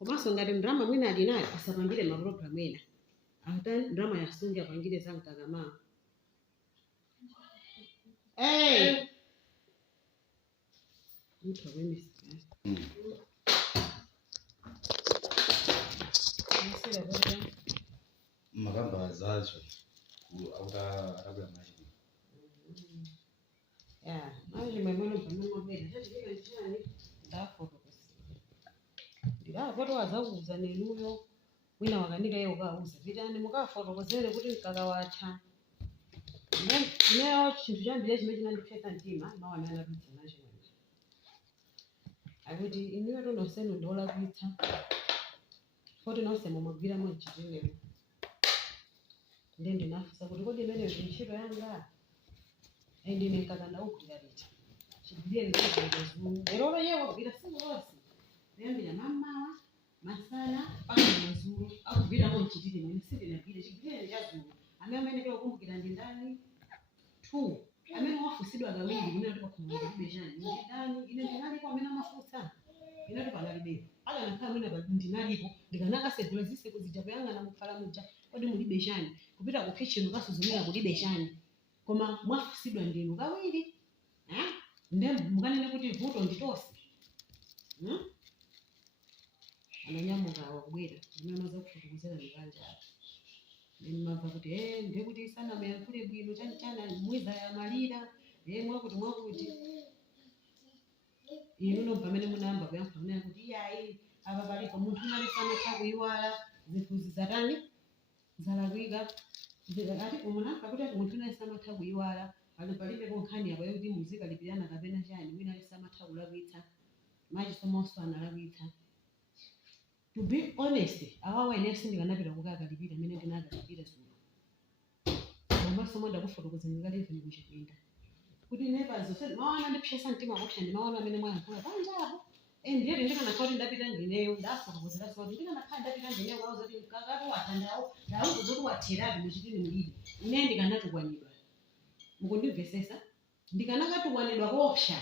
Komanso ngati ndrama mwina ali nayo asapangire mapulogalamu ena. Akutani ndrama yasunga apangire za mkakamawa. Mtu awemisi. Magamba zazo akabula maji. Maji mwemono pamoja mbele. Hadi nchani ndafoto kasi. Ndira foto wazakuza nenuyo wina wakanika yeye ukauza. Vitani mukafoto kozere kuti nkakawacha. Leo chintu chambire chimene chinandipfeka mtima mawana anapita nacho. Akuti iniwe tonosenu ndola kuitsa. Foto nosema mugwira mu chitelewo. Ndende nafusa kuti kodi imene ntchito yanga. Ndine nkakanda ukugwira liti. Chibire ndikuzo. Lero yewe kugwira singosi. Ndiyambira mamawa, masana, paka mazuru. Akugwira mu chitelewo mwini sindi nagwira chibire ndiyazuru. Amene kwa kumbukira ndindani 2 amene wafusidwa kawiri kumene kuti pakhumula kubejani ndindani ine ndinalipo amene amafusa ine kuti panalibe ala nakhala mwina ndinalipo ndikanakasedula zise kuzija kuyang'ana mukhala muja kodi mulibejani kupita ku kitchen kasuzumira kulibejani koma mwafusidwa ndinu kawiri nde mukanene kuti vuto nditose ananyamuka wakubwera ndinamaza kufutukuzera ndikanja ndimava kuti ndekuti sana meyankule bwino chana mwiza ya malira mwakuti ino pamene munamba kuyankha munena kuti iyayi apa palipo munthu unalesana kuyiwala zifuzi zatani zalakwika ati umunamba kuti ati munthu unalesana kuyiwala palibe konkhani apa yokuti muzika lipirana kapena chani wina alesana kulakwitsa maji somonso analakwitsa. To be honest, awawa inesi ndikanapita kukakalipira amene ndinakalipira zulo. Mama somo ndakufotokoza ndikalive ndikuchipinda. Kuti nebazo sɛ mawana ndiphyesa mtima wakupsha ndi mawana amene mwayankhula panjapo. Ndiye ndikanakhala ndapita ndineyo ndafotokozera so ndikanakhala ndapita ndineyo kwauza kuti kakati wathandawo ndauza kuti watherapi muchitini mulidi. Ine ndikanatukwanidwa. Mukundimvesesa ndikanakatukwanidwa kopsha.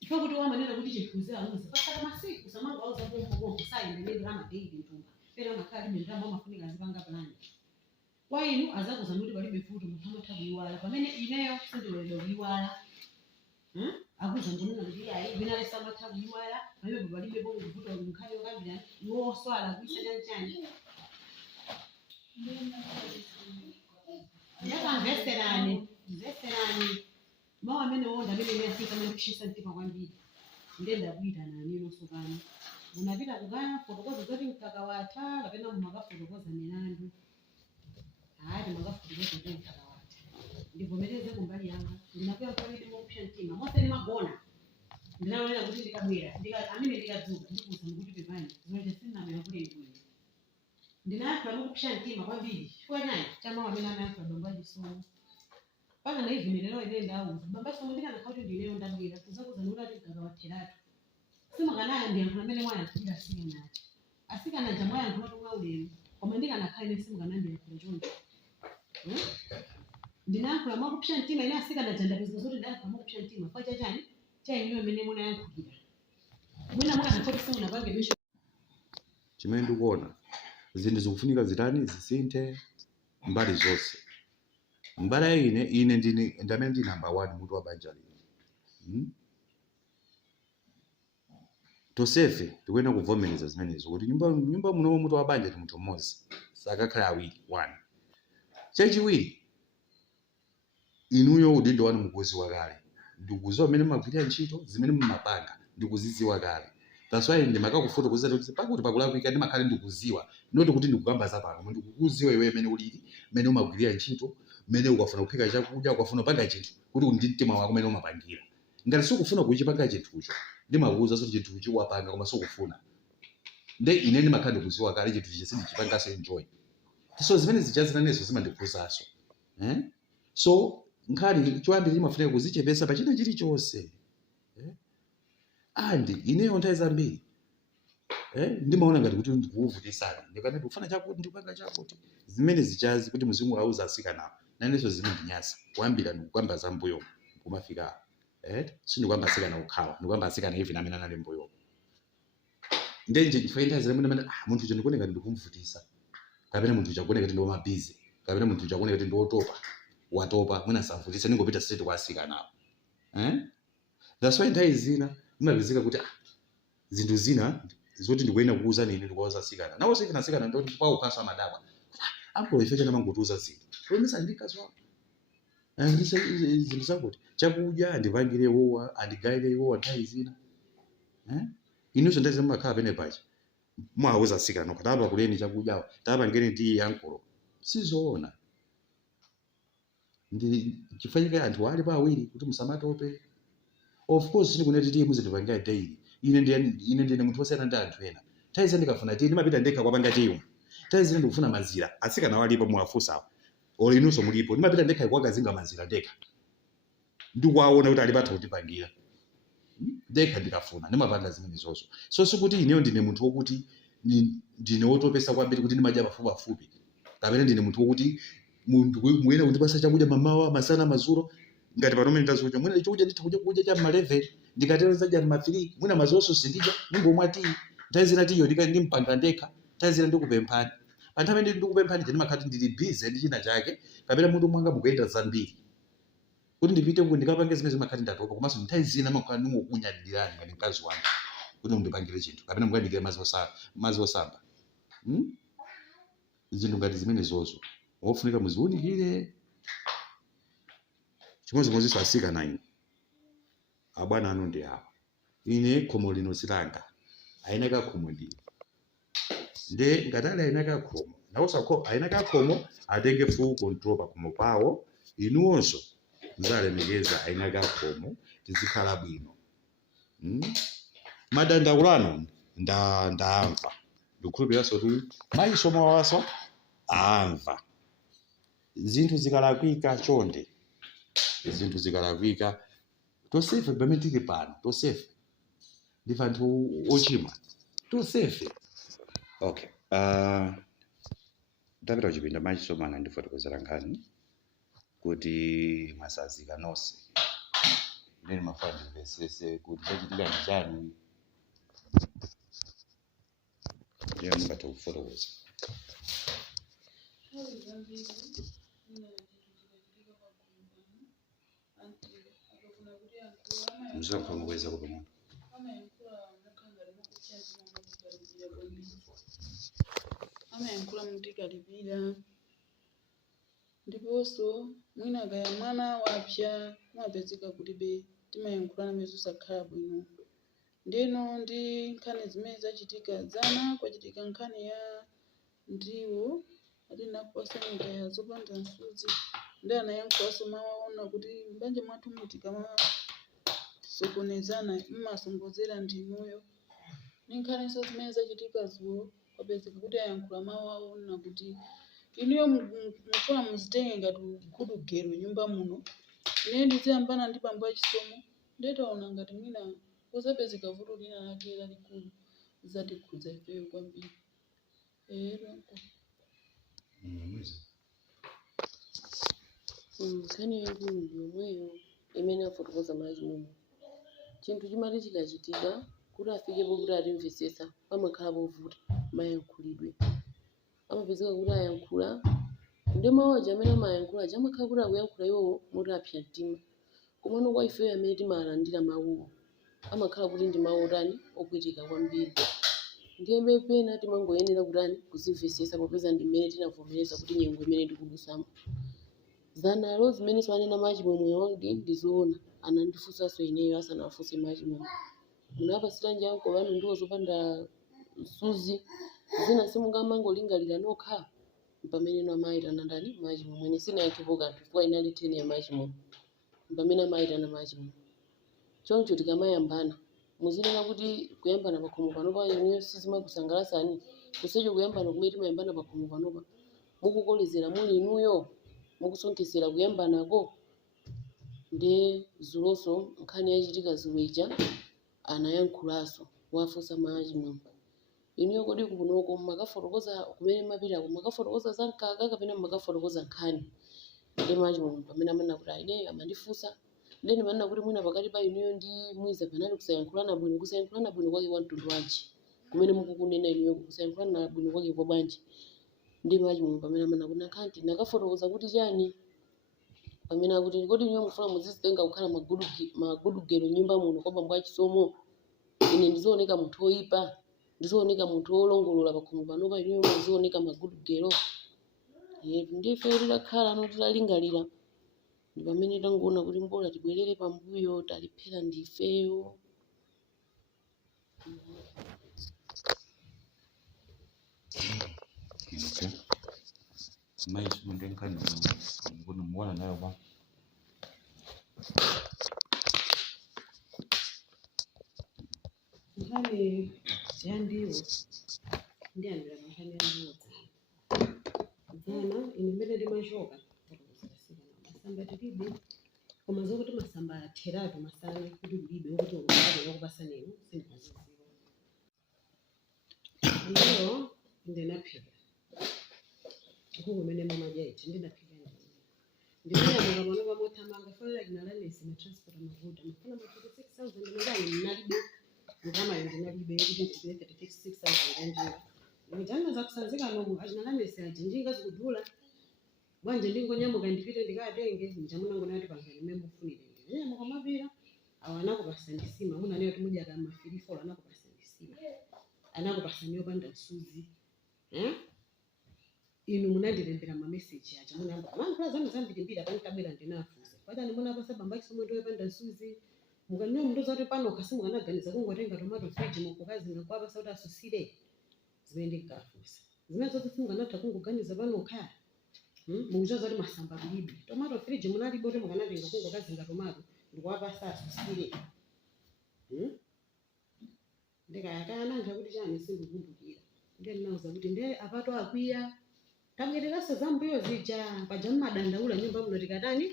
Ifo kuti wamanena kuti chifuzira amuzi pasaka masiku samanga auza pompo sayendele ama daily ntumba pera makali ndamba mafunika zipanga plan kwa inu azakuza kuti palibe futo muthama tabuiwala pamene ineyo sindiwelewa kuyiwala akuza ngonena kuti ayi bina lesa matabuiwala pamene palibe bongo futo mkhali wakabira iwo swala kuisanya chani ndaka vesterani mawa amene wonda amene niyafika mandikushisa mtima kwambiri ndenda kuita nani nosukana unapita kukana fotokoza zoti mkakawata kapena mumakafotokoza milandu makafotokoza zoti mkakawata ndivomereze kumbali yanga ndinakuya kwalidi mwakusha mtima mwase ni magona ndinaonena kuti ndikabwera amene ndikadzuka ndikuza ndikuti pepani zote sina meyakule ikule ndinayakula mwakusha mtima kwambiri chifukwa naye chamawa amene anayakula dombaji somo pana na hivi nilelewa ile ndauza baba somo ndikana kauti ndileyo ndabwira kuzakuza nurati kagawateratu sima kana ndiye kunamene mwana kila sina nacho asikana jamwa yangu watu mwauleni koma ndikana khaine simu kana ndiye kunjonjo ndinakula mwakupsha mtima ine asikana janda bizozote ndakula mwakupsha mtima kwa chachani cha inyo mene mwana yankukira mwina mwana nakoti simu nabange bisho chimene ndikuona zinthu zikufunika zitani zisinthe mbali zonse. Mbala ine ndamene ndi number 1 mutu wa banja lino. Tosefe tikuena kuvomereza zimenezo kuti nyumba muno mutu wa banja ndi munthu mmodzi sakakhala awiri 1. Chachiwiri inuyo udindo wanu mukuziwa kale ndikuziwa mmene mumagwirira ntchito zimene mumapanga ndikuziziwa kale. That's why ndimakakufotokoza kuti pakuti pakulakwika ndimakhale ndikuziwa noti kuti ndikukamba zapano ndikukuziwa iwe mmene ulili mmene umagwirira ntchito mmene ukafuna kuphika chakudya ukafuna kupanga chinthu kuti ndi mtima wako mmene umapangira. Ngati sukufuna kuchipanga chinthucho ndimakuwuza kuti chinthucho wapanga koma sukufuna nde ine ndimakhale ndikuziwa kale chinthu chisi ndichipangaso enjoy. So zimene zichazinanezo zimandikhuzaso so nkhani choyambira imafunika kuzichepesa pachina chilichonse andi ineyo nthawi zambiri ndimaona ngati kuti ndikuvutisana ndikanati kufuna chakuti ndipanga chakuti zimene zichazi kuti mzimu auza asikana naneso zimandinyasa kuyambira ndikukamba za mbuyo kumafika sindikuyamba asikana ukhawa ndikuyamba asikana even amene anali mbuyo ndenje chifukwa nthawi zina mwina munthu uja ndikuoneka ndikumvutisa kapena munthu uja akuoneka ndi wamabizi kapena munthu uja akuoneka ndi wotopa watopa mwina samvutisa ningopita straight kwa asikanawo. That's why nthawi zina imapezeka kuti zinthu zina zoti ndikuyenera kukuuza nini ndikuwauza asikana nawo asikana ndoti kwa ukasa amadabwa apo ifecha namangotuza zinthu promesa ndikazi wako ndise zinthu zakuti chakudya andivangire iwowa andigayire iwowa nthawi zina inonso nthawi zina mumakhala pene pacha mwauza asikana kuti apa kuleni chakudyawo tapangeni ndi yankolo sizoona ndi chifanyika anthu ali pa awiri kuti musamatope. Of course sindikunena kuti muzindipangira daily ine ndine munthu wosiyana ndi anthu ena nthawi zina ndikafuna ti ndimapita ndekha kwapanga tiyo nthawi zina ndikufuna mazira asikana walipo muwafunsawo olo inunso mulipo ndimapita ndekha kwakazinga mazira ndekha ndikuwaona kuti ali patha kutipangira ndekha ndikafuna ndimapanga zimene zonso so sikuti ineyo ndine munthu wokuti ndine wotopesa kwambiri kuti ndimadya pafupi kapena ndine munthu wokuti munthu mwina kundipasa chakudya mamawa masana madzulo ngati pano mene ndazucha mwina chakudya nditha kudya cha ma11 ndikatero zadya ma3 mwina mazonso sindidya ningomwa ti nthawi zina tiyo ndimpanga ndekha nthawi zina ndikupemphani anthu amene ndikupemphani ndimakhala ndili busy ndi china chake kapena munthu mwanga mukuyenda zambiri kuti ndipite kuti ndikapange zimene zimakhala ndatopa komanso nthawi zina makhala ndingokunyadilirani ngati mkazi wanga kuti mundipangire chinthu kapena mukandikire mazi osamba zinthu ngati zimene zozo wofunika muziunikire. Chimodzimodzinso asikana inu abwana anu ndi awa ine khomo lino silanga aina kakhomo ndi nde ngatali aina kakhomo nawosakho aina kakhomo atenge full control pakhomo pawo inuwonso muzalemekeza aina kakhomo tizikhala bwino. Madandaulano ndamva ndikukhulupiriranso kuti mayiso mawaso amva zinthu zikalakwika chonde zinthu zikalakwika tosefe pamene tili pano tosefe ndife anthu ochimwa tosefe. Okay, ndapita kuchipinda machisomana ndifotokozera nkhani kuti masazika nonse imene mafana ndimvesese kuti chachitika ndi chani ndiye mungathe kufotokoza. Muzakhomukweza kupamona amayankhula mutikalipira ndiponso mwina kaya mwana wapya kumapezeka kuti timayankhulana mezo sakhala bwino ndeno ndi nkhani zimene zachitika zana kwachitika nkhani ya ndiwo ati nakupasani kaya zopanda msuzi ndi anayankhulanso mawaona kuti mbanja mwathu mutikama sokonezana mmasongozera ndinuyo ni nkhaninso zimene zachitika zulo kwapezeka kuti ayankhula mawu aona kuti inuyo mufuna muzitenge ngati gudugero nyumba muno ine ndiziyambana ndi bambo achisomo ndetaona ngati mwina kuzapezeka vuto lina lake lalikulu zatikhudza ifeyo kwambiri nkhani yaikulu ndi yomweyo imene afotokoza machimomo chinthu chimati chikachitika kuti afikepo kuti atimvesesa pamakhala povuta mayankhulidwe amapezeka kuti ayankhula ndi mawu aja amene amayankhula amakhala kuti akuyankhula iwowo moti apsa mtima komano kwa ifeyo amene timalandira mawuwo amakhala kuti ndi mawu otani opweteka kwambiri ndiye pena timangoyenera kutani kuzimvesesa popeza ndi mmene tinavomereza kuti nyengo imene tikudusamo zanalo zimene siwanena machimomwe wandi ndizoona anandifunsanso ineyo asanafunse machimomwe munapasiranje anko vanu ndiwo zopanda msuzi zina simungamangolingalira nokha pamene namayitana ndani machimomwe ine sinayankhepo kanthu chifukwa inali 10 ya machimomwe pamene amayitana machimomwe choncho tikamayambana muzinena kuti kuyambana pakhomo panopa ineyo sizimakusangalasani kusecho kuyambana kumene timayambana pakhomo panopa mukukolezera muli inuyo mukusonkhesera kuyambanako ndi zulonso nkhani yachitika ziweja anayankhulaso wafunsa machimomwe inuyo kodi kunoko makafotokoza kumene mapitako makafotokoza za mkaka kapena makafotokoza nkhani ndi machimomwe pamene amanena kuti ineyo amandifunsa ndeni manena kuti mwina pakati pa inuyo ndi mwiza panali kusayankhulana bwino kwake kwa mtundu wanji kumene mukukunena inuyo kusayankhulana bwino kwake kwa bwanji ndi machimwe pamene amana kuti nakhanti nakafotokoza kuti chani pamene akuti kodi inuyo mufuna muzizitenga kukhala magudugero nyumba muno kwa bambo achisomo ine ndizooneka munthu oyipa ndizooneka munthu olongolola pakhomo panopa inuyo muzioneka magudugero ndife tilakhala ano titalingalira ndi pamene tangoona kuti mbola tibwerere pambuyo taliphera ndifeyo. Okay. Mais mungkin kan muona nayo ba. Nkhani yandiwo ndiyambira nkhani yandiwo dzana ine mbene ndimashoka masamba tilibe koma zokuti masamba atheratu masana kuti kulibe ukuthi ukubale okupasa neno sindikaziwa lero ndinaphika kumene mama jaiti ndinaphika ndinayamanga pano pamothamanga fanele kinalalesi na transport amavuta mafuna mafuta 6000 ndinodani mnalibe ndamayo ndinalibe kuti ndibeke 36000 njira njana zakusanzika nomu ajinalalesi ajinjinga zikudula manje ndingonyamuka ndipite ndikatenge njamunango nati pangani memufunire ndinyamuka mapira awana kupasandisima muna nayo tumuja kama mafirifolo anakupasandisima anakupasaniyo panda suzi inu munandirembera mameseji acha munamba mankhula zanu zambirimbiri apanikabwera ndinafuza patani munapasa bamba chisomo ndoyo panda suzi mukaniwa mundu zati pano kasi mukanaganiza kungotenga tomato fridge mukukazinga kwapa sauti asusire zimene ndikafuza zimene zoti simukanatha kungoganiza pano khala mukucha zoti masamba kulibe tomato fridge munalibe kuti mukanatenga kungokazinga tomato ndikuwapasa asusire ndikayakana nja kuti chani sindikukumbukira ndinauza kuti nde apato akwiya tabwereraso zambuyo zija paja mumadandaula nyumba muno tikatani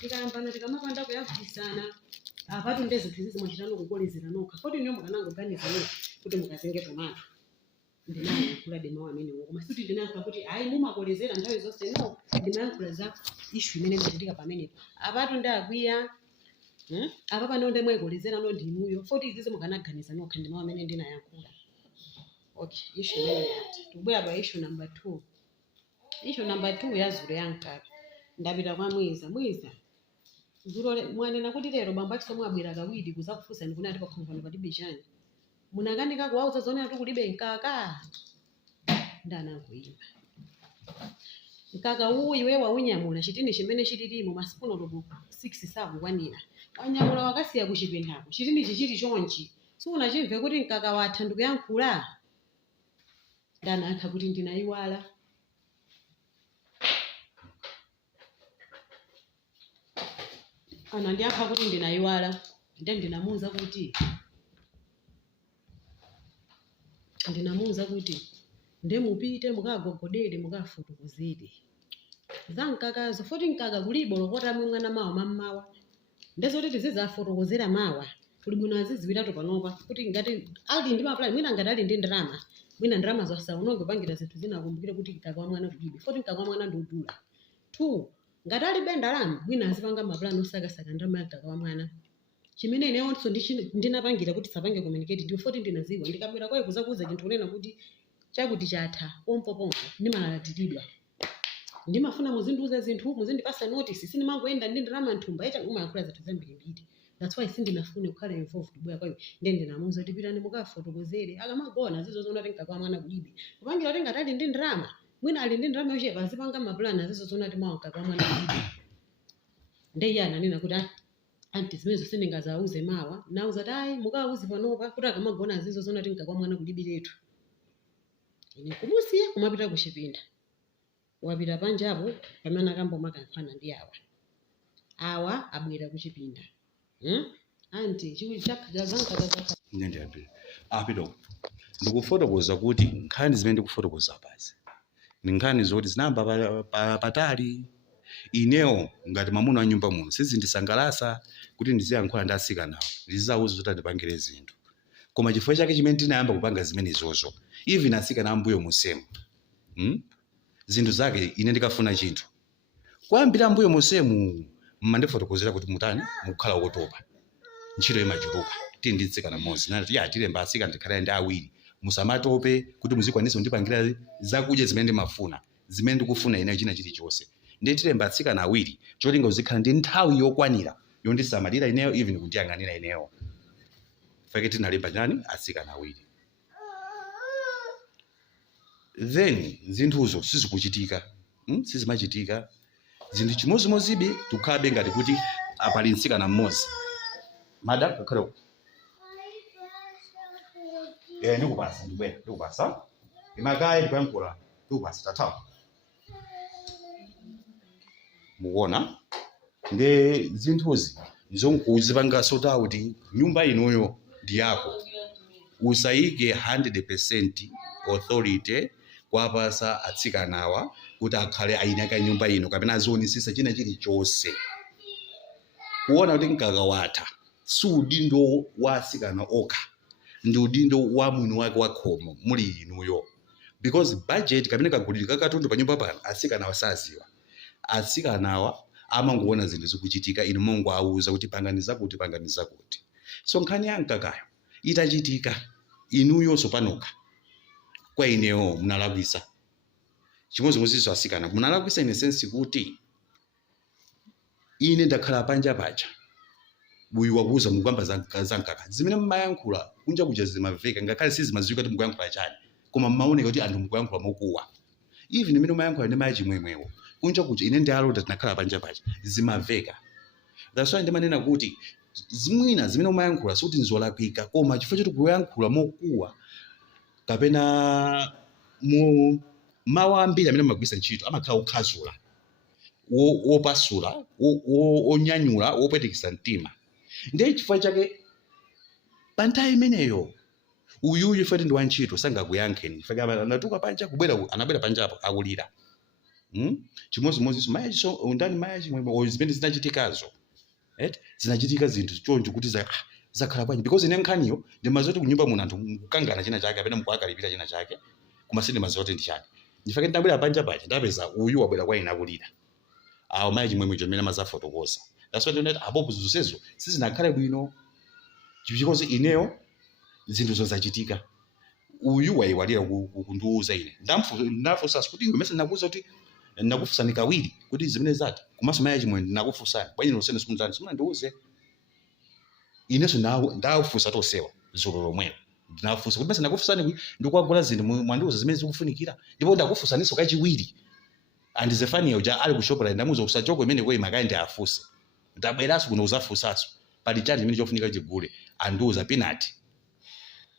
tikayambana tikamapanda kuyabvisana apatu ndezinthu izi mwachitano kukolezera nokha kodi niyo mukanangoganiza nokha kuti mukazenge tomato ndinayankhula demawo amenewo koma sikuti ndinayankhula kuti ayi mumakolezera nthawi zonse no ndinayankhula za ishu imene inachitika pamenepo apatu ndi akwiya apa pano ndi mwayikolezera no ndinuyo foti izizi mukanaganiza nokha ndemawo amene ndinayankhula. Okay, issue imene yati tibwera pa issue number 2. Issue number 2 yazulu yankaka ndapita kwa mwiza zulo mwanena kuti lero bamba chisomo abwera kawiri kuzakufusa ndikuna ati pakhomvano palibe chani munakanika kuwauza zone ati kulibe nkaka ndanangoimba nkaka uyu we waunyamula chitini chimene chililimo masipuni lobo 6 sakukwanira wanyamula wakasiya kuchipindako chitini chichili chonchi siunachimve kuti nkaka watha ndikuyankhula ndanankha kuti ndinayiwala anandiyankha kuti ndinayiwala ndinamuwuza kuti ndemupite mukagogodere mukafotokozere za nkakazo foti nkaka kulibo lokota mwana mawa mammawa ndezoti tizizafotokozera mawa kuli bwino aziziwiratu panopa kuti ngati ali ndi mapulani mwina ngati ali ndi ndalama mwina ndalama zasaunonge pangira zinthu zinakumbukire kuti nkaka wa mwana kulibe foti nkaka wa mwana ndiudula 2 ngati alibe ndalama mwina azipanga mapulani osakasaka ndalama ya nkaka wa mwana chimene inewonso ndinapangira kuti sapange communicate ndi foti ndinaziwa ndikabwera kwaye kuzakuza chinthu kunena kuti chakuti chatha pompopompo ndimalatiridwa ndimafuna muzindiuza zinthu muzindipasa notice sinimangoenda ndi ndalama nthumba ita umayankhula zathu zambirimbiri. That's why sindinafune kukhala involved bwera kwayo ndinamuwuza kuti pitani mukafotokozere akamagona zizozona kuti nkaka wa mwana kulibe kupangira kuti ngati ali ndi ndalama mwina ali ndi ndalama yochepa azipanga mapulani azizozona kuti mawa nkaka wa mwana kulibe ndeiye ananena kuti anti zimenezo sindingazawuze mawa nauza kuti ayi mukawuze panopa kuti akamagona azizozona kuti nkaka wa mwana kulibe letu ine kumusiya kumapita kuchipinda wapita panjapo pamene akambomakankhana ndi awa abwera kuchipinda anti chikuti chakazanka Nyendiyabe. Apito. Ndikufotokoza kuti nkhani zimene ndikufotokoza pazi. Ni nkhani zoti zinamba patali. Inewo ngati mamuna wa nyumba muno sizindisangalasa kuti ndiziyankhula ndi asikana nawo. Ndizawuza kuti andipangire zinthu. Koma chifukwa chake chimene tinayamba kupanga zimene zozo. Even asikana ambuyo musemu. Zinthu zake ine ndikafuna chinthu. Kwambira ambuyo musemu mmandifotokozera kuti mutani mukhala wotopa. Ntchito imachuluka tinditsikana mozi nati ya tilemba asika ndikhala ndi awiri musamatope kuti muzikwanisa kundipangira zakudya zimene ndimafuna, zimene ndikufuna ineyo china chilichonse. Ndiye tilemba atsikana awiri cholinga uzikhala ndi nthawi yokwanira yondisamalira ineyo even kundiyang'anira ineyo. Fake tinalemba chani atsikana awiri. Then zinthuzo sizikuchitika, sizimachitika. Zinthu chimozimozibe tukhabe ngati kuti apali mtsikana mmodzi. Madam kakhalo. Ndikupasa ndikupasa. Imagaye ndikuyankhula ndikupasa tatawa. Muona? Nde zinthuzi nizokuzipanga sota kuti nyumba inoyo ndi yako. Usayike 100% authority kwapasa atsikanawa kuti akhale ainaka nyumba ino kapena azionisisa china chilichonse. Kuona kuti mkaka watha sudindo wa atsikana okha, ndi udindo wa mwini wake wakhomo muli inuyo. Because budget kapena kaguliro kakatundu pa nyumba pano atsikanawa saziwa. Atsikanawa amangoona zinthu zikuchitika inu mongo auza kuti panganiza kuti. So nkhani ya mkakayo itachitika inuyo sopanoka kwa ineyo munalakwisa. Chimozimozizo asikana munalakwisa in a sense kuti ine ndakhala panja pacha buyi wakuza mugamba za mkaka zimene mmayankhula kunja kuja zimaveka ngakhale sizimaziwika kuti mukuyankhula chani, koma mmaoneka kuti anthu mukuyankhula mokuwa. Even imene mumayankhula ndi maya chimwemwewo kunja kuja ine ndi alota tinakhala panja pacha zimaveka. That's why ndimanena kuti zimwina zimene mumayankhula sikuti nzolakwika, koma chifukwa choti kuyankhula mokuwa kapena mawu ambiri amene mumagwisa ntchito amakhala okhazula, wopasula, onyanyula, wopwetekesa mtima. Ndiye chifukwa chake pa nthawi imeneyo uyuyu fati ndi wantchito sangakuyankheni chifukwa anatuka panja anabwera panjapo akulira. Chimozimozinso mayachiso undani mayachi mwemwe zimene zinachitikazo. Zinachitika zinthu choncho kuti zakhala bwanji because ine nkhaniyo ndimazoti kunyumba muno anthu mukangana china chake kapena mukuakalipira china chake koma sindimazoti ndi chake. Ndifake ndabwera panja pacha ndapeza uyu wabwera kwa ine akulira. Awo mayachi mwemwe chomene mazafotokoza. That's why ndinati abobu zonsezo sizinakhale bwino because ineyo zinthu zozachitika. Uyu wayiwalira kundiuza ine ndafusa kuti iwe mese nakuza kuti nakufusani kawiri kuti zimene zati komanso mayachi mwemwe ndinakufusani bwanji lonsene simunzani simunandiuze. Ineso ndafusa tosewa zolo lomwelo ndinafusa kuti mese nakufusani ndikuagula zinthu mwandiuza zimene zikufunikira ndipo ndakufusaniso kachiwiri. And Zefania uja ali kushopera ndamuza kusachoko imene kwa imakaye ndi afuse. Ndabweraso kuno uzafusaso pali chani imene chofunika chigule andiuza pinati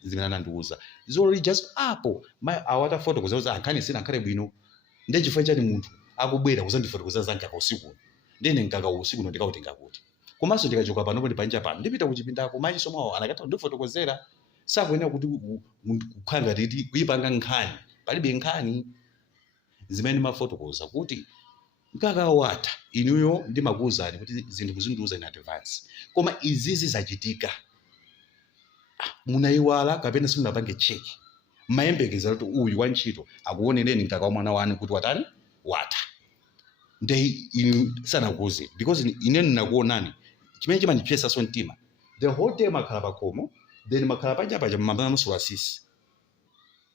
zimene anandiuza. Zolo just apo awata photo kuza akhani sina akhale bwino. Nde chifukwa chani munthu akubwera kuzandifotokoza zankaka usiku. Ndene nkaka usiku ndikautenga kuti. Komanso ndikachoka pano ndi panja pano ndipita kuchipindako mayiso mwawo anakata ndifotokozera sakuyenera kuti kukhanga titi kuyipanga nkhani palibe nkhani zimene mafotokoza kuti mkaka watha inuyo ndimakuwuzani kuti zinthu muzindiuza in advance koma izizi zachitika munayiwala kapena simunapange cheki mayembekeza kuti uyu wantchito akuonereni mkaka wa mwana wanu kuti watani watha. Nde inu sanakuuze because ine ninakuonani chimene chimandipyesa so mtima the whole day makhala pakomo then makhala panja paja mamamuso asisi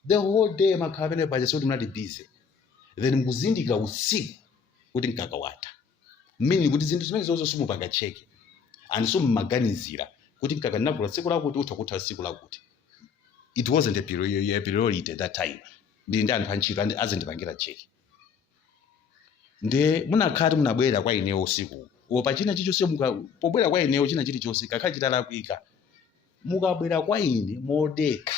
the whole day makhala pene paja so munali busy then mkuzindika usiku kuti mkaka watha. Mimi kuti zinthu zimene zozo simupanga cheki and so mmaganizira kuti mkaka ndinagula tsiku lakuti utha kutha tsiku lakuti. It wasn't a priority at that time. Ndi anthu antchito azindipangira cheki. Nde munakhati munabwera kwa ineyo usiku opa china chilichonse pobwera kwa ineyo china chilichonse kakhala chitalakwika mukabwera kwa ine modeka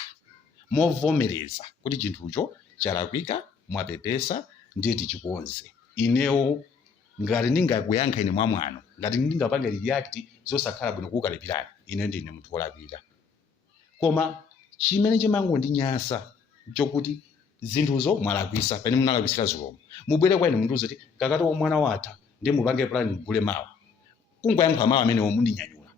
movomereza kuti chinthucho chalakwika mwapepesa ndiye tichikonze. Ineyo ngati ndingakuyankha ine mwamwano ngati ndingapanga react zosakhala bwino kukalipirani ine ndine munthu wolakwika. Koma chimene chimangondinyasa chokuti zinthuzo mwalakwisa pene munalakwisira zolomo mubwere kwa ine mundiuze kuti kakati wa mwana watha ndiye mupange plan mgule mawa kungoyankha mawa amenewo mundinyanyula.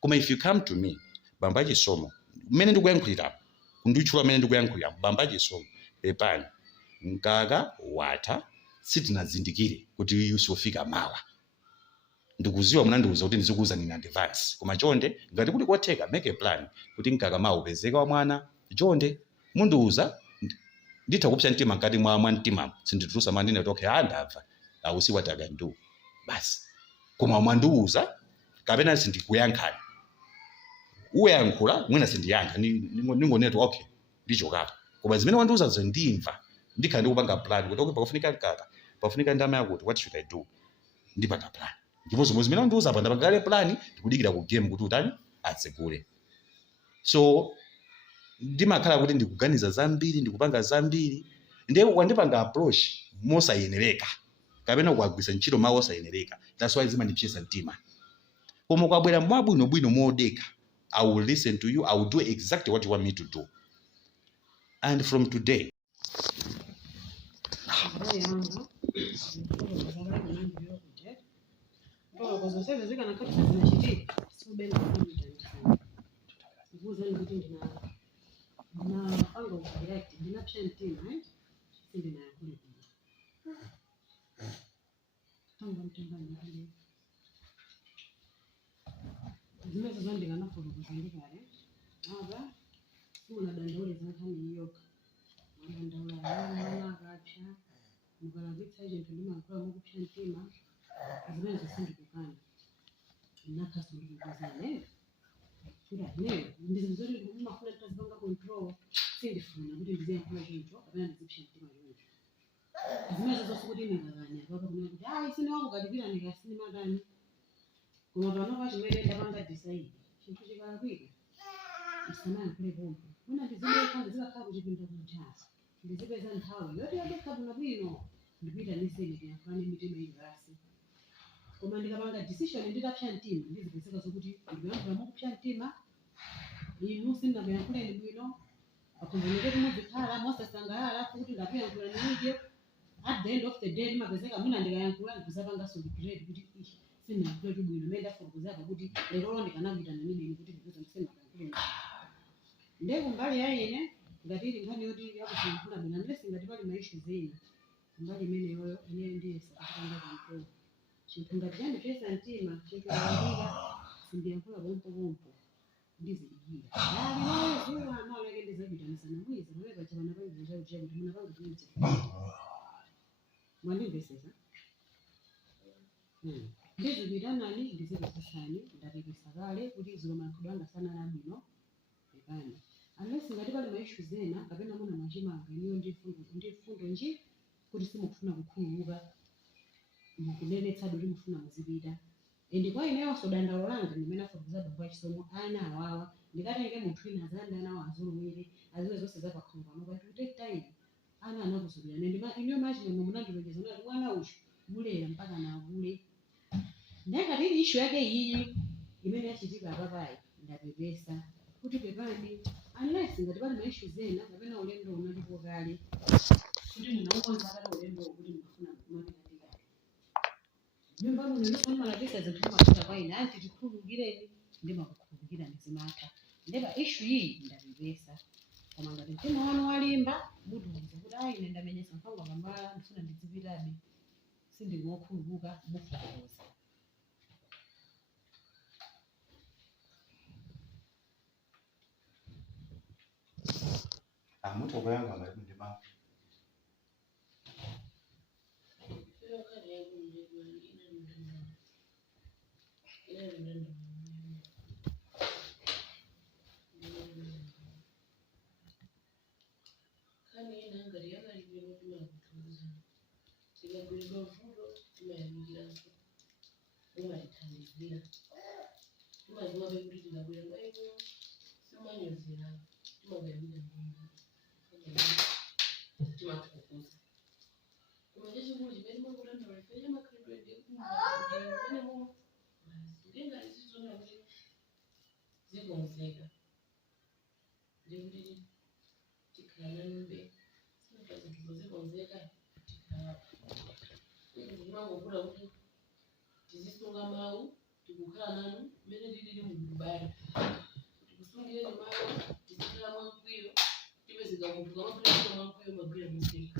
Koma if you come to me bamba chisomo mmene ndikuyankhulira kunditchula mmene ndikuyankhulira bamba chisomo pepani mkaka watha sitinazindikire kuti yusofika mawa ndikuziwa munandiuza kuti ndizikuuza in advance koma chonde ngati kuti kotheka make a plan kuti mkaka mawa upezeka wa mwana chonde mundiuza nditha kupsa mtima mkati mwa mtima sinditulusa mandine kuti okay ndamva I will see what I can do basi koma mwandiuza kapena sindikuyankhani uyankhula mwina sindiyankha ningoneti okay ndichokapa koma zimene wandiuza ndimva ndikhala ndikupanga plan kuti okay pakufunika kaka pafunika ndama yakuti what should I do ndipanga plan ndipo zimene wandiuza apa ndapangale plan ndikudikira ku game kuti utani atsegule so ndimakhala kuti ndikuganiza zambiri ndikupanga zambiri ndiye wandipanga approach mosayenereka kapena kuagwisa ntchito mawu osayenereka that's why zimandipsesa mtima koma kwabwera mwabwinobwino modeka I will listen to you I will do exactly what you want me to do and from today zimene zandikana kuzandikale aba sina dandaule zakhani yoka dandaula akatsha mukalabitsa izinto ndimakhala mukupsha mtima zimene zisindikukana nakasindikuzane kuda ne ndizizoli umafuna tazibanga control sindifuna kuti ndiziyakhula chinthu kapena ndizipsha mtima choncho zimene zosukuti ndingakanya baba kuna kuti hayi sine wangu kadibira ndikasini madani koma pano pachimene ndapanga decide chinthu chikalakwika msamani kule pompo muna ndizibeka ndizikakhala kuchipinda kumchasa ndizipeza nthawi yoti yadekha bwino bwino ndikuita niseni ndiyafane mitima ilasi koma ndikapanga decision nditapsha mtima ndizipezeka zokuti ndikuyankhula mukupsha mtima inu sindinakuyankhuleni bwino akhonzoneketi muzikhala mosasangalala kuti ndakuyankhula niije at the end of the day ndimapezeka mwina ndikayankhula ndikuzapanga regret kuti sindinayankhula bwino mene ndafotokozera kuti lero ndikanakuita nanini kuti ndikuza ndisendakayankhule ndeko mbali yaine ngati ili nkhani yoti yakuyankhula bwino ndilesi ngati pali maishu zina mbali imene yoyo ine ndiyesa kupanga control chinthu ngati chandipsesa mtima chinthu ndiyambira sindiyankhula pompo ndizidikira ali zuwa amaleke ndizakuitanisana mwiza nawe pachabana pangiza uchiya kuti munapanga kuite mwandimvesesa ndizikuitanani ndizikupesani ndapepesa kale kuti zilomankhudo anga sanala bwino pepani unless ngati pali maishu zena kapena muna mwachimanga iniyo ndifundo nji kuti simukufuna kukhululuka mukunenetsa kuti mufuna muzipita ende kwa ineyo sodandalo langa ndimene afotokoza baba chisomo ana awawa ndikatenge munthu ina azalanda ana awo azolowere aziwe zonse zapakhomo pano but to take time ana anakuzulira nende iniyo machimwe munandilonjeza kuti mwana uchu mulera mpaka nakule ndakati ili ishu yake iyi imene yachitika apapayi ndapepesa kuti pepani unless ngati pali maishu zena kapena ulendo unalipo kale kuti munaukonza kale ulendo kuti mufuna kumapita nyumba muno nisomalabisa zinthu mapita paine anti tikhululukireni ndimakukhululukira ndizimata ndeba ishu iyi ndapepesa koma ngati mtima wanu walimba mutuza kuti ayi ine ndamenyesa mphanga pambala ndifuna ndizipitabe sindimokhululuka mufotokoza amuthi okuyanga ngati ndima tizisunga mau tikukhala nanu mmene tilili mukubali tikusungire mau tizikhala mwamkwiyo tipezeka munthu kamapulesa mwamkwiyo magwira musika